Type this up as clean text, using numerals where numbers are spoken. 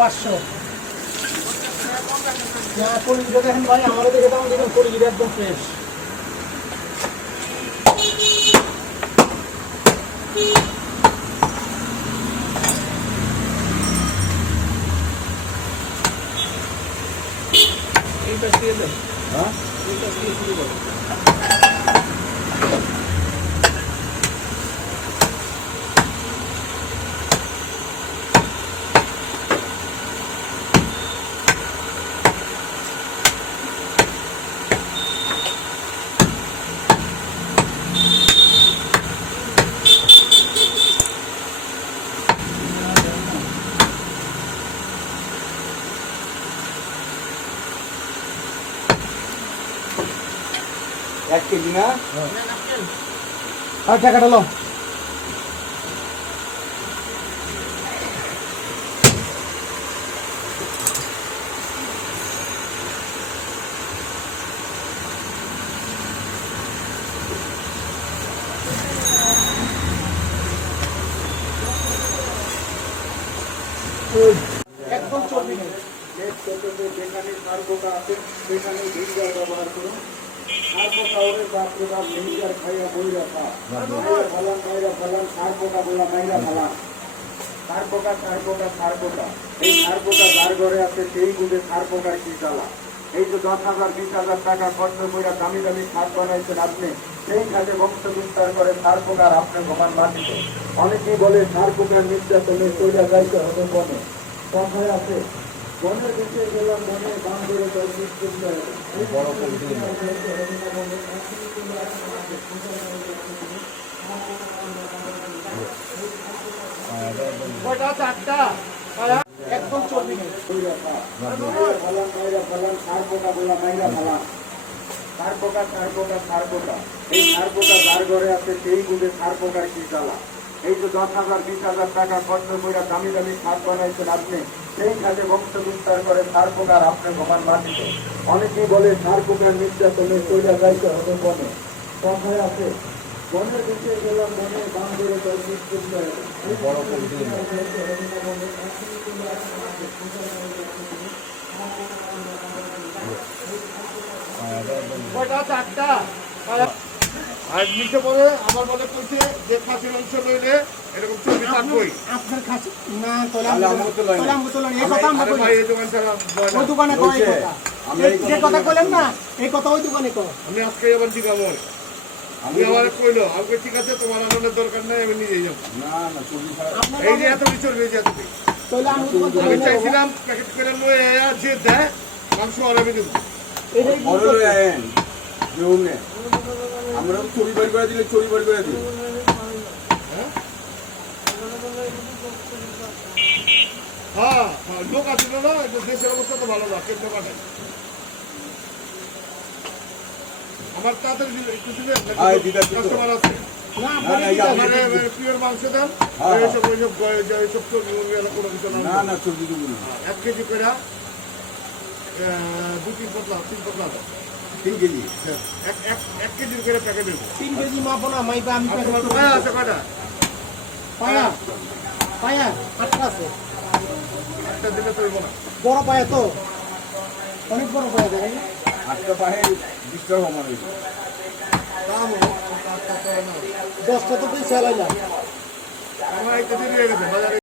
500 পলিশটা দেখেন ভাই, আমারও দেখে দাম দেখেন, পলিশটা একদম ফ্রেশ। এইটা দিয়ে দেন। হ্যাঁ, এইটা দিয়ে শুরু করো। এক কেজি না? আর টাকাটা লো। একদম চর্বি নেই। যেখানে সারকোটা আছে সেখানে ভিনেগার ব্যবহার করুন। সারকোটা বাপরে বাপ, ভিনেগার খাইয়া বইরা খা, মাইরা ফালান, সারকোটা বলা মাইরা ফালান। সারকোটা সারকোটা সারকোটা, এই সারকোটা যার ঘরে আছে সেই বুঝে সারকোটার কি জ্বালা। এই যে 10,000 20,000 টাকা খরচ করে দামি দামি খাদ বানাইছেন আপনি, সেই খাতে বংশ বিস্তার করে সারকোটার আপনার ভগবান মাটিতে। অনেকেই বলে সারকোটার নির্যাতনে চলে যাইতে হবে বনে। কথায় আছে বনের দিকে গেলাম, বনে বান ধরে একদম চর্বি নেই। সারকোটা বলা মাইরা ফালান। সারকোটা সারকোটা সারকোটা, এই সারকোটা যার ঘরে আছে সেই বুঝে সারকোটার কি জ্বালা। এই যে 10,000 20,000 টাকা খরচ করে দামি দামি খাদ বানাইছেন আপনি, সেই খাতে বংশ বিস্তার করে সারকোটার আপনার ভগবান মাটিতে। অনেকেই বলে সারকোটার নির্যাতনে চলে যাইতে হবে বনে। কথায় আছে বনের দিকে গেলাম, বনে বান ধরে আর নিচে পরে আমার বলে কইছে যে খাসির অংশ লইলে এরকম চর্বি থাকবেই। আপনার কাছে না তোলাম এই কথা আমরা ভাই এই দোকান ছাড়া ওই দোকানে কয় কথা, যে কথা কইলেন না এই কথা ওই দোকানে কয়। আমি আজকে আবার শিখাবো। আমি আবার কইলো আমাকে ঠিক আছে, তোমার আনানোর দরকার নাই, আমি নিজেই যাবো। না না চর্বি এই যে এত চর্বি যে এত আমি চাইছিলাম প্যাকেট করে লয়ে যে দেয় মাংস অরাবে দেবো। আমরা চুরি বাড়ি করে দিলে চুরি বাড়ি করে দিই। হ্যাঁ লোক আছে না, দেশের অবস্থা তো ভালো না, কেন্দ্র কাটে আমার তাড়াতাড়ি একটু দিলে কাস্টমার আছে। পিওর মাংস দেন, এইসব এইসব চর্বি কোনো কিছু না। 1 কেজি করে 2-3 পতলা 3 পতলা 3 কেজি, 1 কেজির করে প্যাকেট দেবো। 3 কেজি মাপো না মাইবা আমি পায়া আছে কয়টা? পায়া পায়া 8টা আছে। একটা দিলে তো হইব না। বড় পায়া তো অনেক বড় পায়া দেখেন। 8টা পায়ে 20 টাকা কমান হইছে। দাম 10টা তো চালাই না। আমার এই কেজি দিয়ে গেছে বাজারে।